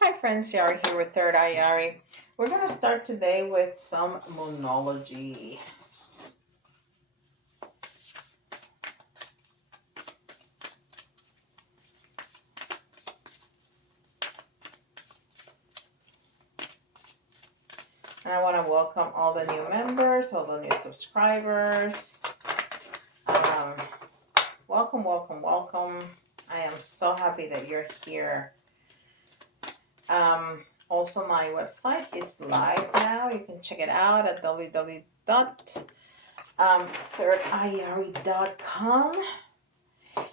Hi friends, Yari here with Third Eye Yari. We're going to start today with some Moonology. And I want to welcome all the new members, all the new subscribers. Welcome, welcome, welcome. I am so happy that you're here. Also, my website is live now. You can check it out at www.thirdeyari.com.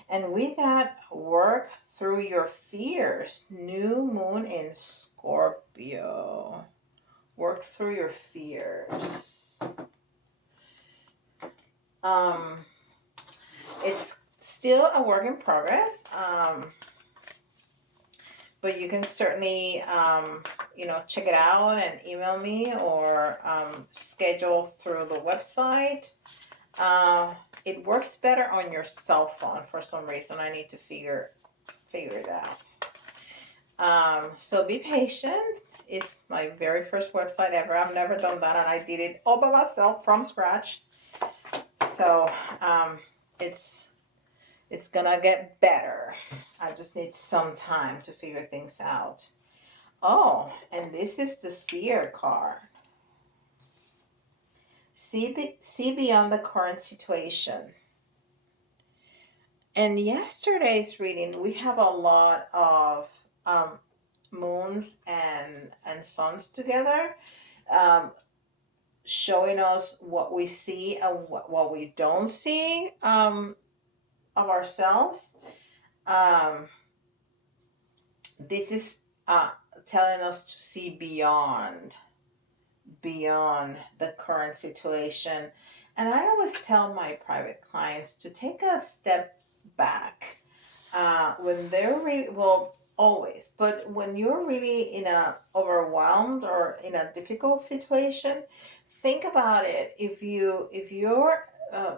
And we got work through your fears. New moon in Scorpio. Work through your fears. It's still a work in progress. But you can certainly, check it out and email me or schedule through the website. It works better on your cell phone for some reason. I need to figure it out. So be patient. It's my very first website ever. I've never done that, and I did it all by myself from scratch. So it's gonna get better. I just need some time to figure things out. Oh, and this is the Seer card. See beyond the current situation. In yesterday's reading, we have a lot of moons and suns together, showing us what we see and what we don't see of ourselves. This is telling us to see beyond the current situation. And I always tell my private clients to take a step back when they're really, well, always, but when you're really in a overwhelmed or in a difficult situation, think about it. If you're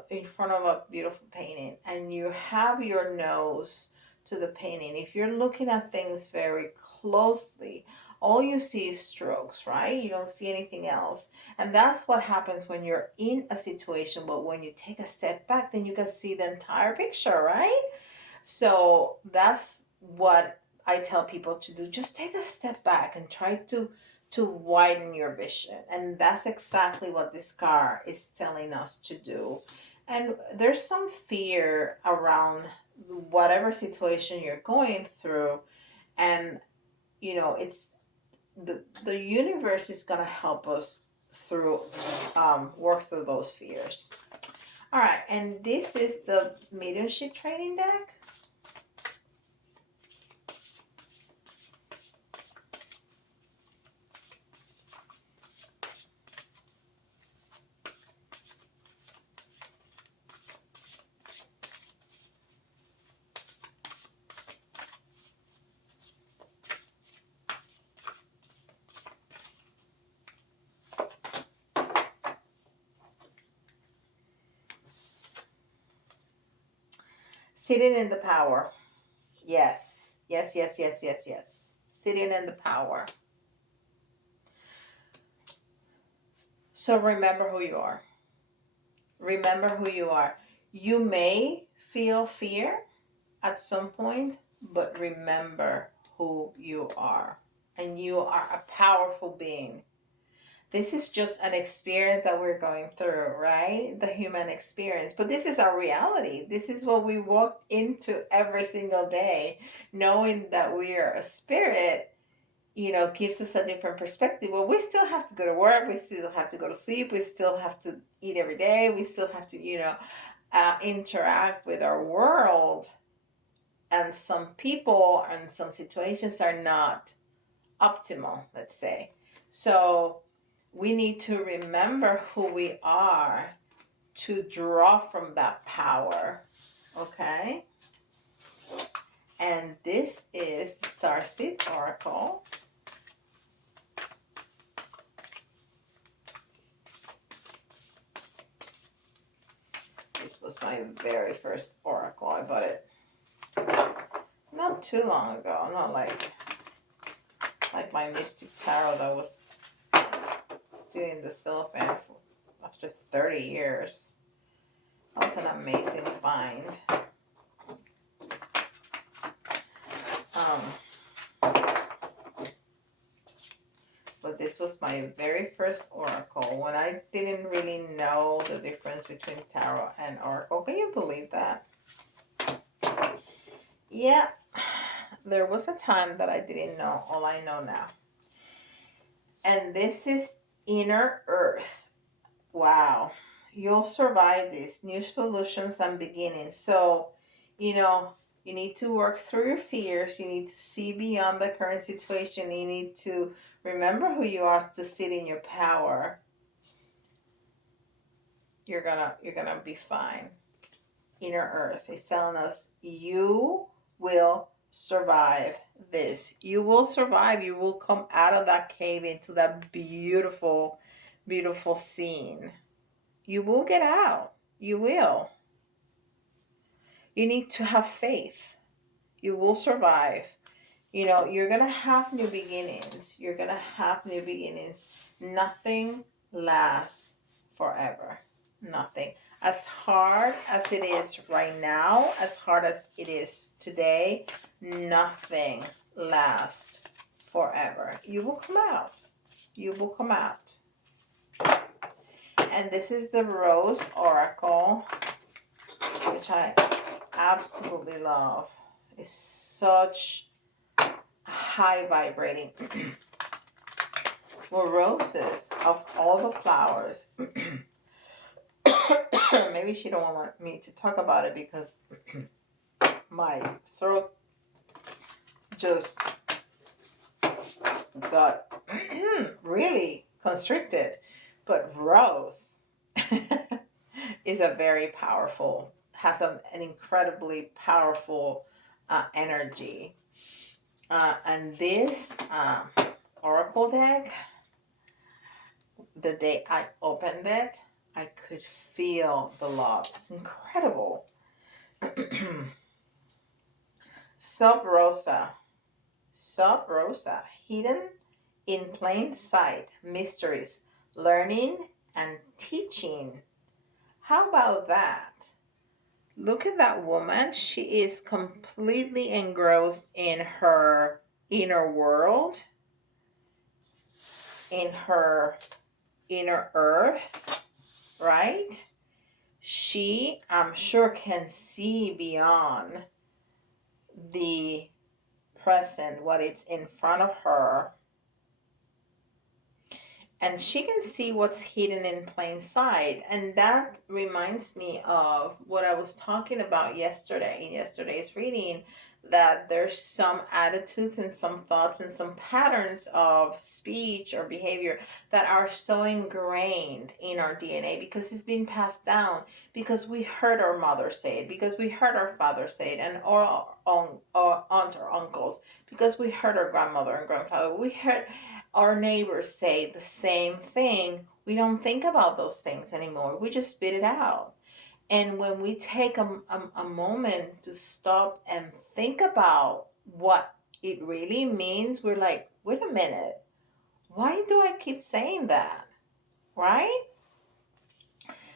in front of a beautiful painting and you have your nose to the painting, if you're looking at things very closely, all you see is strokes, right? You don't see anything else. And that's what happens when you're in a situation. But when you take a step back, then you can see the entire picture, right? So that's what I tell people to do. Just take a step back and try to widen your vision. And that's exactly what this card is telling us to do. And there's some fear around whatever situation you're going through. And it's the universe is going to help us through work through those fears. All right, and this is the mediumship training deck. Sitting in the power. Yes. Yes, yes, yes, yes, yes. Sitting in the power. So remember who you are. Remember who you are. You may feel fear at some point, but remember who you are. And you are a powerful being. This is just an experience that we're going through, right? The human experience. But this is our reality. This is what we walk into every single day, knowing that we are a spirit, gives us a different perspective. Well, we still have to go to work. We still have to go to sleep. We still have to eat every day. We still have to, interact with our world. And some people and some situations are not optimal, let's say. So we need to remember who we are to draw from that power. Okay? And this is Starseed Oracle. This was my very first oracle. I bought it not too long ago. Not like like my Mystic Tarot that was still in the cellophane after 30 years. That was an amazing find. But this was my very first oracle when I didn't really know the difference between tarot and oracle. Can you believe that? Yeah, there was a time that I didn't know all I know now. And this is Inner Earth. Wow. You'll survive this. New solutions and beginnings. So, you know, you need to work through your fears. You need to see beyond the current situation. You need to remember who you are to sit in your power. You're gonna be fine. Inner Earth is telling us you will survive this. You will survive. You will come out of that cave into that beautiful, beautiful scene. You will get out. You will. You need to have faith. You will survive. You know, you're going to have new beginnings. You're going to have new beginnings. Nothing lasts forever. Nothing. As hard as it is right now, as hard as it is today, nothing lasts forever. You will come out. You will come out. And this is the Rose Oracle, which I absolutely love. It's such high vibrating. Well, roses, of all the flowers, maybe she don't want me to talk about it because my throat just got really constricted. But rose is a very powerful, has an incredibly powerful energy. And this oracle deck, the day I opened it, I could feel the love. It's incredible. Sub Rosa, hidden in plain sight, mysteries, learning and teaching. How about that? Look at that woman. She is completely engrossed in her inner world, in her inner earth, right? She, I'm sure, can see beyond the present, what is in front of her. And she can see what's hidden in plain sight. And that reminds me of what I was talking about yesterday, in yesterday's reading, that there's some attitudes and some thoughts and some patterns of speech or behavior that are so ingrained in our DNA because it's been passed down, because we heard our mother say it, because we heard our father say it, and our aunts or uncles, because we heard our grandmother and grandfather. We heard our neighbors say the same thing. We don't think about those things anymore. We just spit it out. And when we take a moment to stop and think about what it really means, we're like, wait a minute, why do I keep saying that? Right?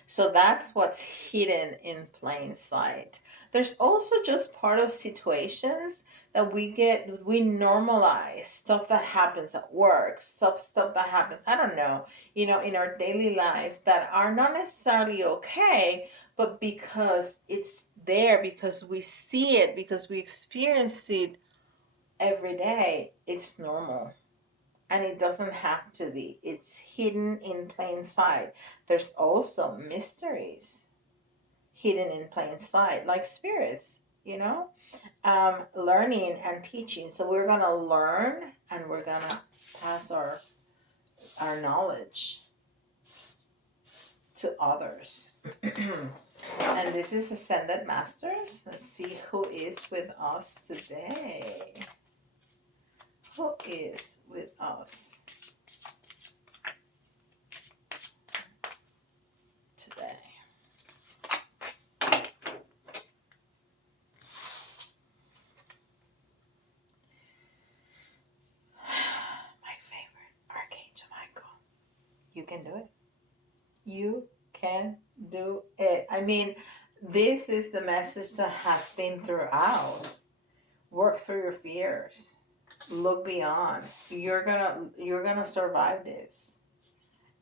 So that's what's hidden in plain sight. There's also just part of situations that we normalize stuff that happens at work, stuff that happens, I don't know, in our daily lives that are not necessarily okay, but because it's there, because we see it, because we experience it every day, it's normal. And it doesn't have to be. It's hidden in plain sight. There's also mysteries hidden in plain sight, like spirits, learning and teaching. So we're going to learn and we're going to pass our knowledge to others. And this is Ascended Masters. Let's see who is with us today. Who is with us today? You can do it. You can do it. I mean, this is the message that has been throughout. Work through your fears. Look beyond. You're gonna survive this.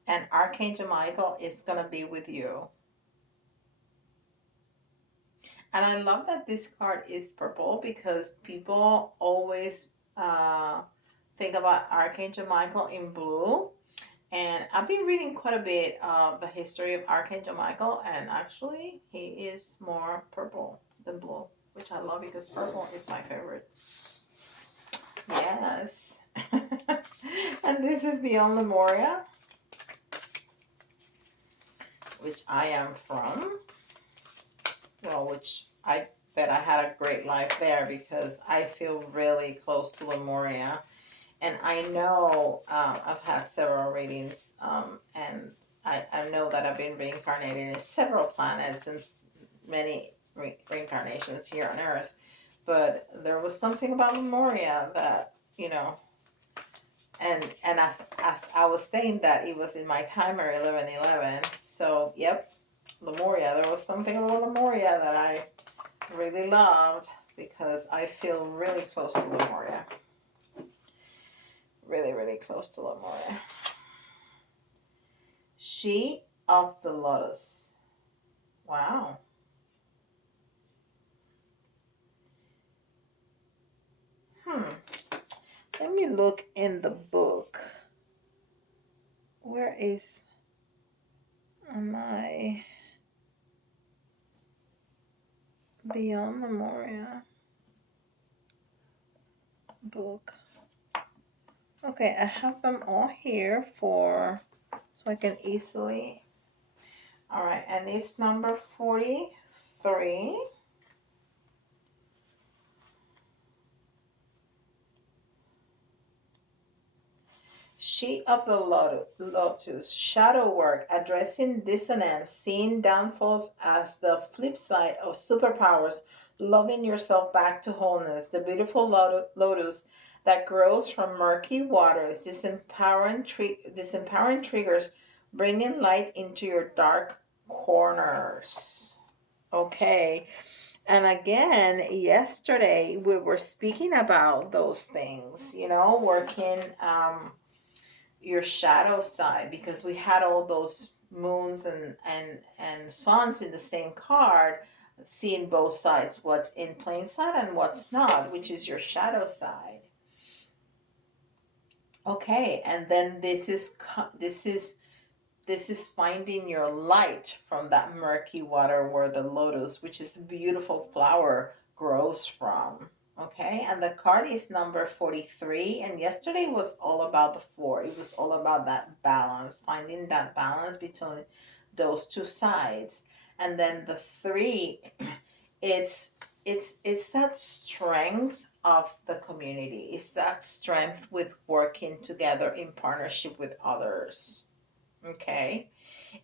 And Archangel Michael is gonna be with you. And I love that this card is purple because people always uh, think about Archangel Michael in blue. And I've been reading quite a bit of the history of Archangel Michael, and actually, he is more purple than blue, which I love because purple is my favorite. Yes. And this is Beyond Lemuria, which I am from. Well, which I bet I had a great life there because I feel really close to Lemuria. And I know I've had several readings, and I know that I've been reincarnated in several planets and many reincarnations here on Earth. But there was something about Lemuria that, and as I was saying that it was in my timer 1111. So, yep, Lemuria. There was something about Lemuria that I really loved because I feel really close to Lemuria. Really, really close to Lemuria. She of the Lotus. Wow. Let me look in the book. Where is my Beyond Lemuria book? Okay, I have them all here so I can easily. All right, and it's number 43. She of the Lotus, shadow work, addressing dissonance, seeing downfalls as the flip side of superpowers, loving yourself back to wholeness, the beautiful lotus that grows from murky waters, disempowering triggers, bringing light into your dark corners. Okay. And again, yesterday we were speaking about those things, working your shadow side because we had all those moons and suns in the same card, seeing both sides, what's in plain sight and what's not, which is your shadow side. Okay, and then this is finding your light from that murky water where the lotus, which is a beautiful flower, grows from. Okay, and the card is number 43. And yesterday was all about the 4. It was all about that balance, finding that balance between those two sides. And then the 3, it's that strength of the community. It's that strength with working together in partnership with others. Okay,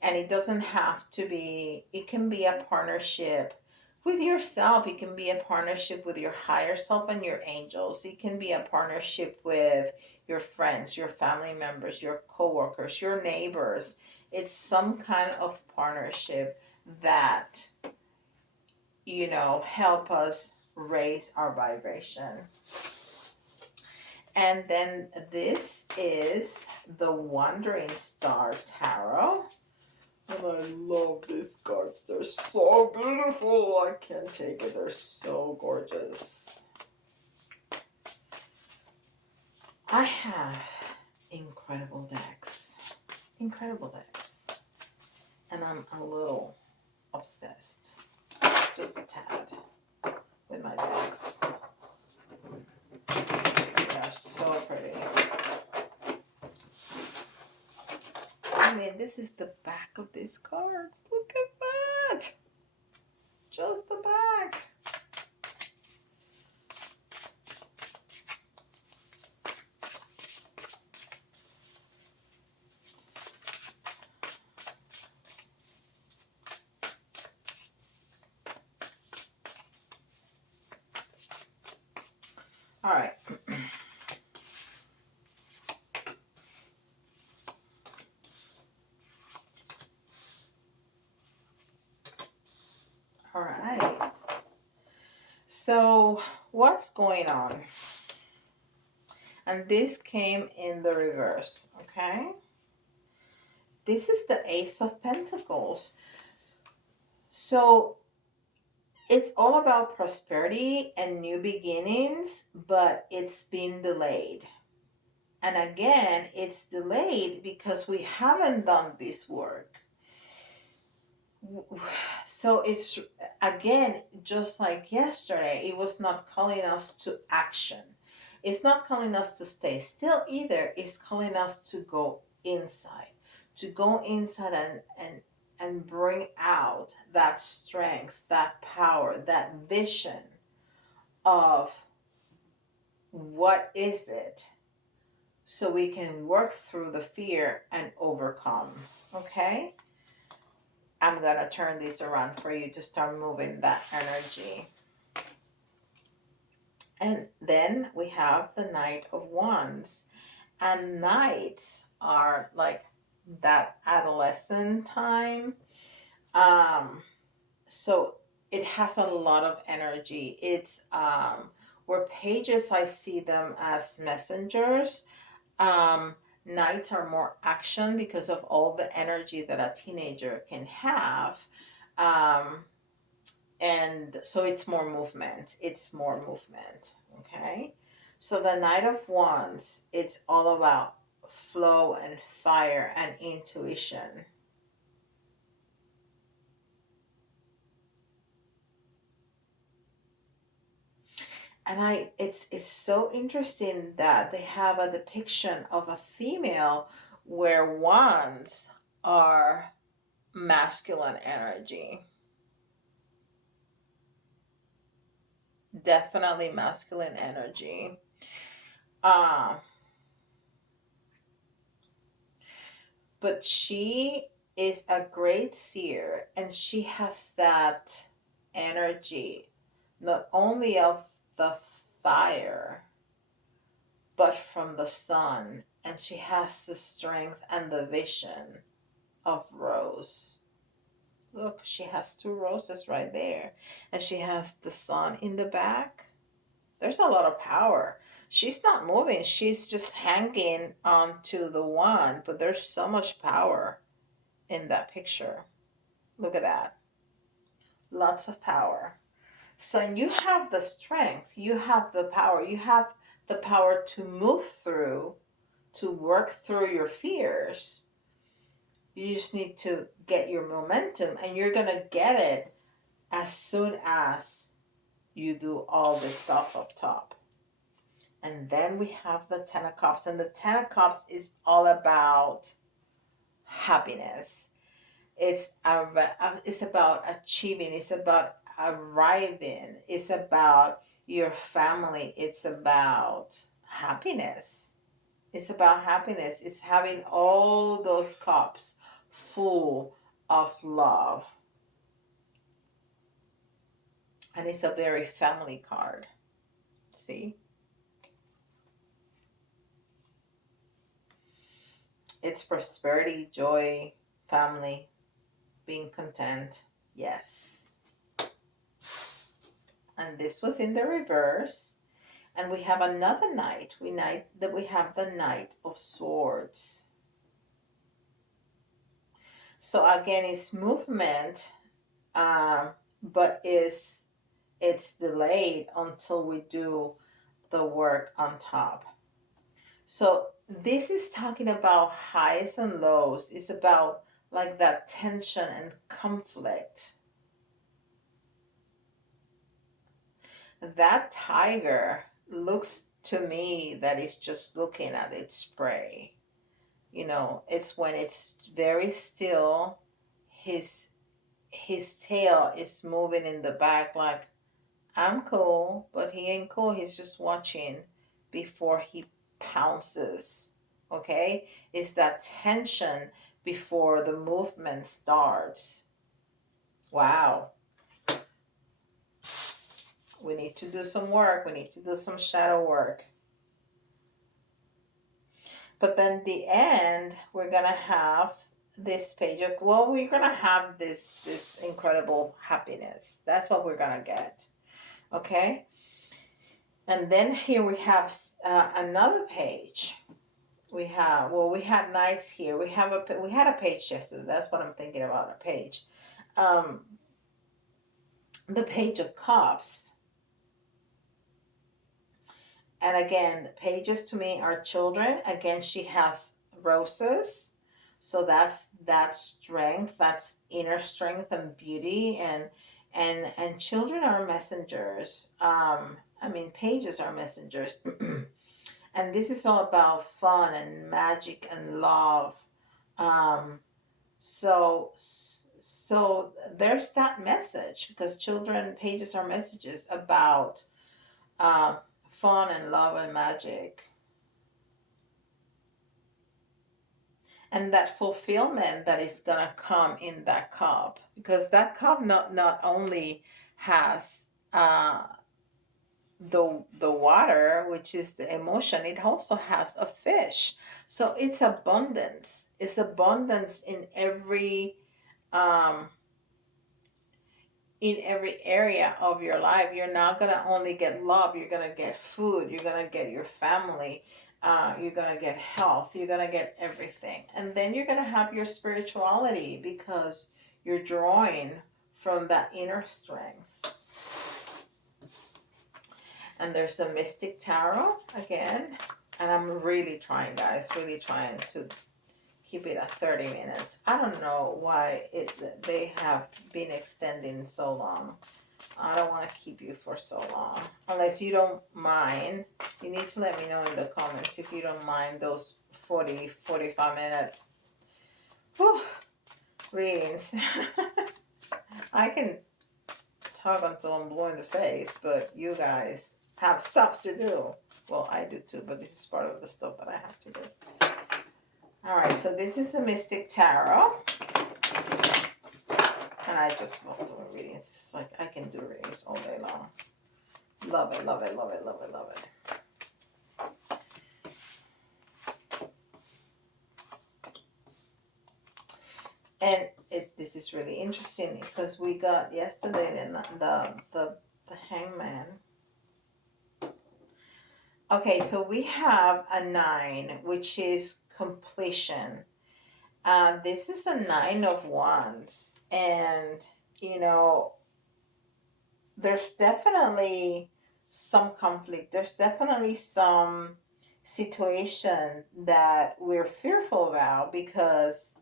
and it doesn't have to be, it can be a partnership with yourself, it can be a partnership with your higher self and your angels, it can be a partnership with your friends, your family members, your co-workers, your neighbors. It's some kind of partnership that help us raise our vibration. And then this is the Wandering Star Tarot. And I love these cards. They're so beautiful. I can't take it. They're so gorgeous. I have incredible decks. Incredible decks. And I'm a little obsessed. Just a tad with my decks. They're so pretty. I mean, this is the back of these cards. Look at that. Just the back. All right. So, what's going on? And this came in the reverse, okay? This is the Ace of Pentacles. So, it's all about prosperity and new beginnings, but it's been delayed. And again, it's delayed because we haven't done this work. So it's, again, just like yesterday, it was not calling us to action. It's not calling us to stay still either. It's calling us to go inside, and bring out that strength, that power, that vision of what is it, so we can work through the fear and overcome. Okay? I'm going to turn this around for you to start moving that energy. And then we have the Knight of Wands. And knights are like that adolescent time. So it has a lot of energy. It's where pages, I see them as messengers. Um, Nights are more action because of all the energy that a teenager can have. Um, and so it's more movement. It's more movement. Okay. So the Knight of Wands, it's all about flow and fire and intuition. And it's so interesting that they have a depiction of a female where wands are masculine energy. Definitely masculine energy. Um, but she is a great seer, and she has that energy, not only of the fire, but from the sun. And she has the strength and the vision of Rose. Look, she has two roses right there. And she has the sun in the back. There's a lot of power. She's not moving, she's just hanging onto the wand, but there's so much power in that picture. Look at that. Lots of power. So you have the strength, you have the power, you have the power to move through, to work through your fears. You just need to get your momentum, and you're going to get it as soon as you do all this stuff up top. And then we have the Ten of Cups, and the Ten of Cups is all about happiness. It's about achieving. It's about arriving. It's about your family. It's about happiness. It's about happiness. It's having all those cups full of love. And it's a very family card. See? It's prosperity, joy, family, being content. Yes. And this was in the reverse. And we have another knight. We have the Knight of Swords. So again, it's movement, but it's delayed until we do the work on top. So this is talking about highs and lows. It's about like that tension and conflict. That tiger looks to me that it's just looking at its prey. It's when it's very still, his tail is moving in the back like, I'm cool, but he ain't cool. He's just watching before he pounces. Okay? It's that tension before the movement starts. Wow. We need to do some work. We need to do some shadow work. But then the end, we're going to have this page of, well, we're going to have this incredible happiness. That's what we're going to get. Okay. And then here we have another page. We had knights here. We had a page yesterday. That's what I'm thinking about, a page. Um, the page of cups. And again, the pages to me are children. Again, she has roses. So that's strength, that's inner strength and beauty, and children are messengers. I mean, pages are messengers. And this is all about fun and magic and love. Um, so there's that message, because children pages are messages about uh, fun and love and magic, and that fulfillment that is gonna come in that cup, because that cup not only has the water, which is the emotion, it also has a fish. So it's abundance. It's abundance um in every area of your life. You're not going to only get love, you're going to get food, you're going to get your family, you're going to get health, you're going to get everything. And then you're going to have your spirituality, because you're drawing from that inner strength. And there's the Mystic Tarot again. And I'm really trying, guys, really trying to keep it at 30 minutes. I don't know why they have been extending so long. I don't want to keep you for so long. Unless you don't mind. You need to let me know in the comments if you don't mind those 45 minute readings. I can talk until I'm blue in the face, but you guys have stuff to do. Well, I do too, but this is part of the stuff that I have to do. All right, so this is the Mystic Tarot. And I just love doing readings. It's like I can do readings all day long. Love it, love it, love it, love it, love it. And this is really interesting, because we got yesterday the Hangman. Okay, so we have a 9, which is completion. This is a 9 of Wands, and you know, there's definitely some conflict. There's definitely some situation that we're fearful about, because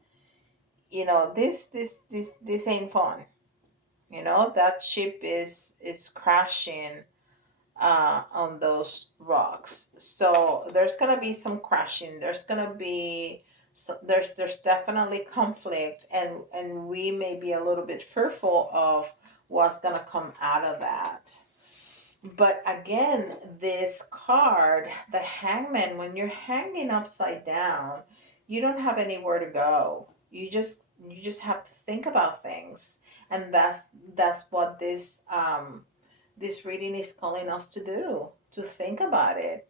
you know, this ain't fun. You know, that ship is crashing on those rocks. So there's gonna be some crashing. There's gonna be there's definitely conflict, and we may be a little bit fearful of what's gonna come out of that. But again, this card, the Hangman, when you're hanging upside down, you don't have anywhere to go. You just have to think about things, and that's what this reading is calling us to do, to think about it.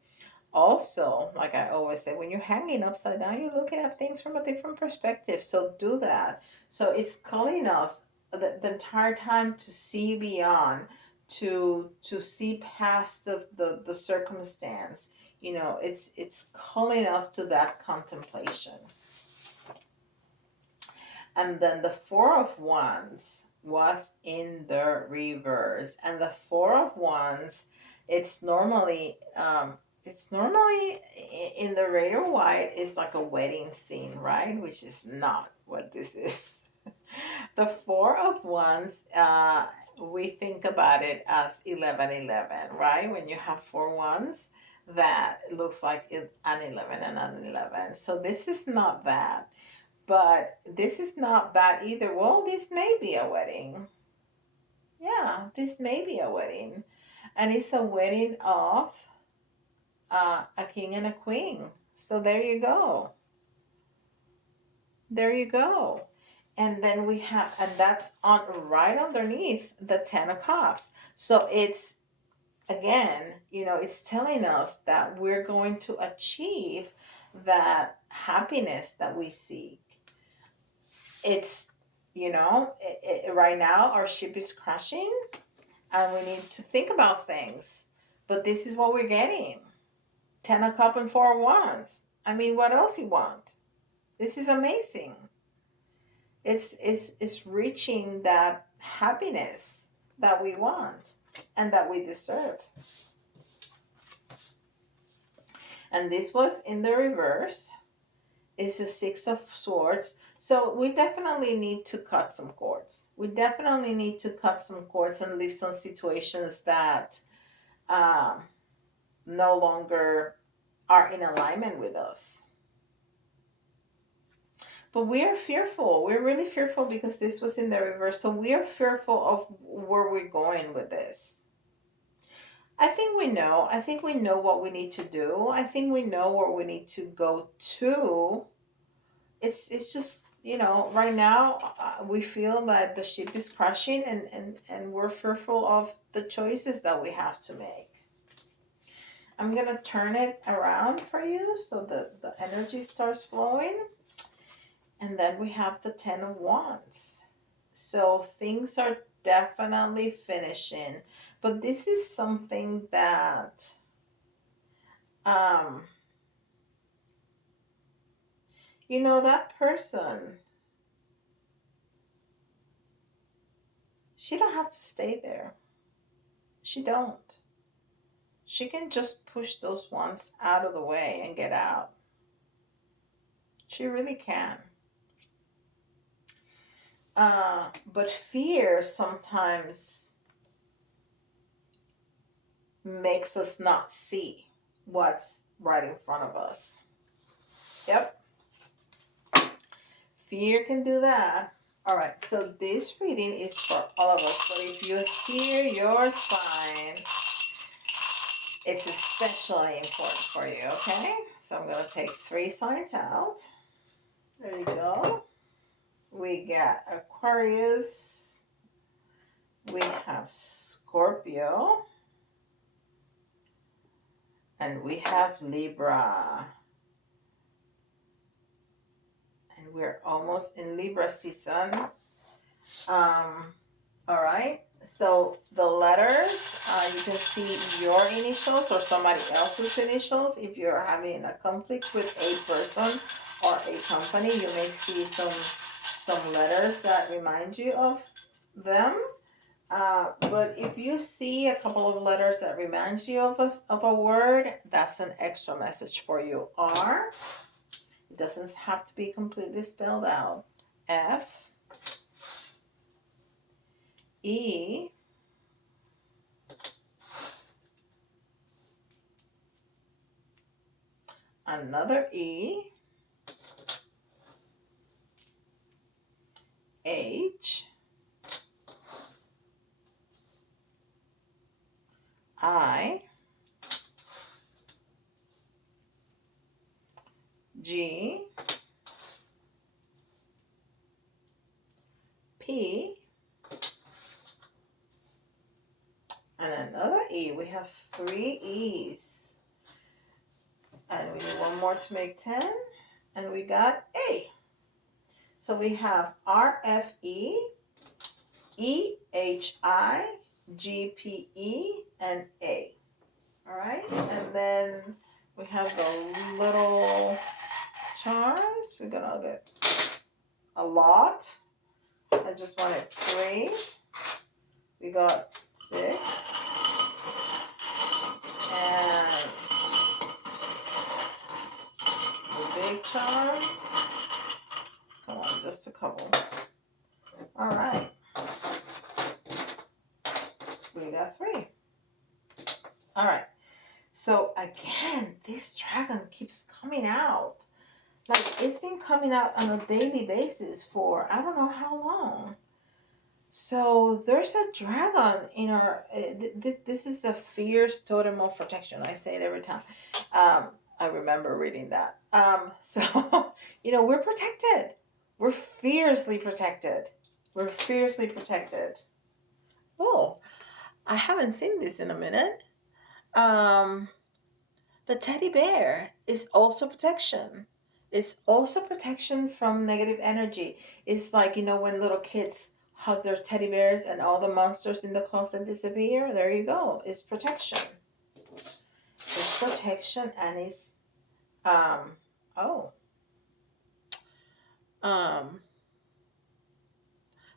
Also, like I always say, when you're hanging upside down, you're looking at things from a different perspective. So do that. So it's calling us the entire time to see beyond, to see past the circumstance. You know, it's calling us to that contemplation. And then the Four of Wands was in the reverse. And the Four of Wands, it's normally in the Raider White is like a wedding scene, right? Which is not what this is. The Four of Wands, we think about it as 1111, right? When you have four wands, that looks like an 11 and an 11. So this is not that. But this is not bad either. Well, this may be a wedding. Yeah, this may be a wedding. And it's a wedding of a king and a queen. So there you go. There you go. And then we have, and that's on right underneath the Ten of Cups. So it's, again, you know, it's telling us that we're going to achieve that happiness that we seek. It's, you know, right now our ship is crashing. and we need to think about things. But this is what we're getting. 10 of cup and 4 of wands. I mean, what else you want? This is amazing. It's reaching that happiness that we want and that we deserve. And this was in the reverse. It's the 6 of swords. So we definitely need to cut some cords. We definitely need to cut some cords and leave some situations that um, no longer are in alignment with us. But we are fearful. We're really fearful because this was in the reverse. So we are fearful of where we're going with this. I think we know. I think we know what we need to do. I think we know where we need to go to. It's just, right now we feel that the ship is crashing, and we're fearful of the choices that we have to make. I'm going to turn it around for you so the energy starts flowing. And then we have the 10 of wands. So things are definitely finishing. But this is something that um that person, she don't have to stay there. She don't. She can just push those ones out of the way and get out. She really can. But fear sometimes makes us not see what's right in front of us. Yep. Fear can do that. All right, so this reading is for all of us, but if you hear your sign, it's especially important for you, okay? So I'm going to take 3 signs out. There you go. We got Aquarius. We have Scorpio. And we have Libra. And we're almost in Libra season. All right. So the letters, you can see your initials or somebody else's initials. If you're having a conflict with a person or a company, you may see some letters that remind you of them. But if you see a couple of letters that reminds you of a word, that's an extra message for you. R, it doesn't have to be completely spelled out. F, E, another E, H, I, G, P, and another E. We have 3 E's. And we need one more to make 10. And we got A. So we have R, F, E, E, H, I, G, P, E, and A. All right. And then we have the little charms. We're going to get a lot. I just wanted 3. We got 6. And the big charms. Come on, just a couple. All right. We got 3. All right. So again, this dragon keeps coming out. Like, it's been coming out on a daily basis for I don't know how long. So there's a dragon in our. This is a fierce totem of protection. I say it every time. I remember reading that. So we're protected. We're fiercely protected. We're fiercely protected. Oh, I haven't seen this in a minute. The teddy bear is also protection. It's also protection from negative energy. It's like, when little kids hug their teddy bears and all the monsters in the closet disappear. There you go. It's protection. It's protection, and it's um oh um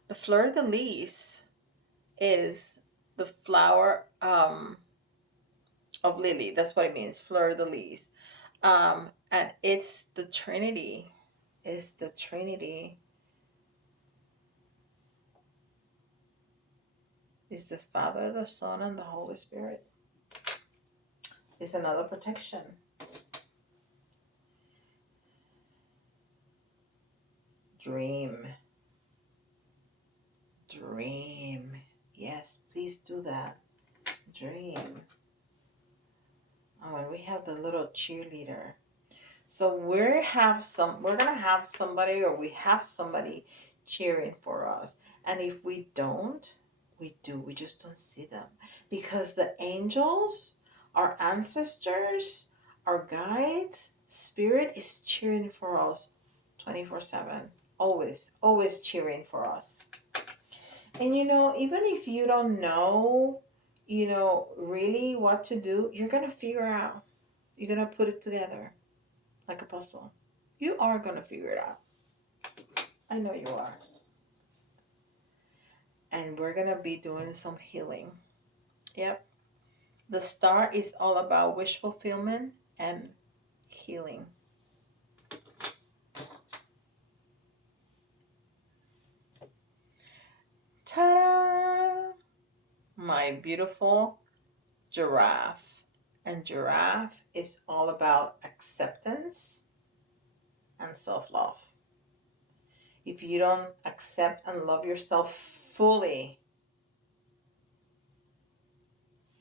the fleur de lis is the flower of lily. That's what it means, fleur de lis. And it's the Trinity. It's the Trinity. It's the Father, the Son, and the Holy Spirit. It's another protection. Dream. Dream. Yes, please do that. Dream. Oh, and we have the little cheerleader. So we're gonna have somebody, or we have somebody cheering for us. And if we don't, we do. We just don't see them. Because the angels, our ancestors, our guides, spirit is cheering for us 24/7. Always, always cheering for us. And even if you don't know, really what to do, you're gonna figure out. You're gonna put it together like a puzzle. You are going to figure it out. I know you are. And we're going to be doing some healing. Yep. The star is all about wish fulfillment and healing. Ta-da! My beautiful giraffe. And giraffe is all about acceptance and self-love. If you don't accept and love yourself fully,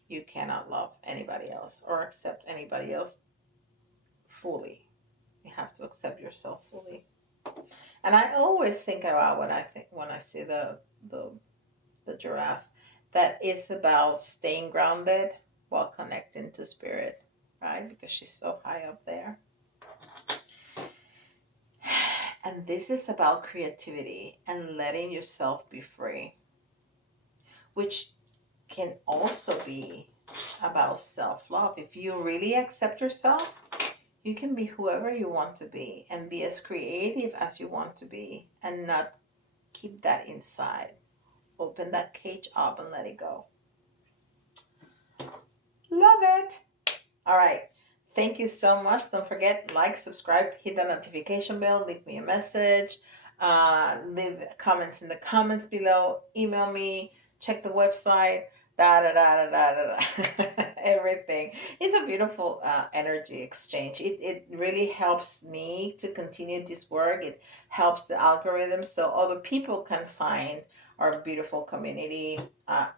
you cannot love anybody else or accept anybody else fully. You have to accept yourself fully. And I always think about when I see the giraffe, that it's about staying grounded while connecting to spirit, right? Because she's so high up there. And this is about creativity and letting yourself be free, which can also be about self-love. If you really accept yourself, you can be whoever you want to be and be as creative as you want to be, and not keep that inside. Open that cage up and let it go. Love it. All right. Thank you so much. Don't forget, like, subscribe, hit the notification bell, leave me a message, leave comments in the comments below, email me, check the website, everything. It's a beautiful energy exchange. It really helps me to continue this work. It helps the algorithm so other people can find our beautiful community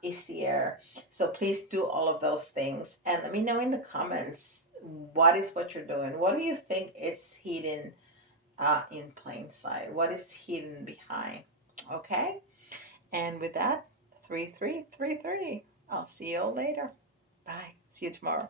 easier. So please do all of those things, and let me know in the comments what you're doing. What do you think is hidden in plain sight? What is hidden behind? Okay, and with that, 3333. I'll see you all later. Bye. See you tomorrow.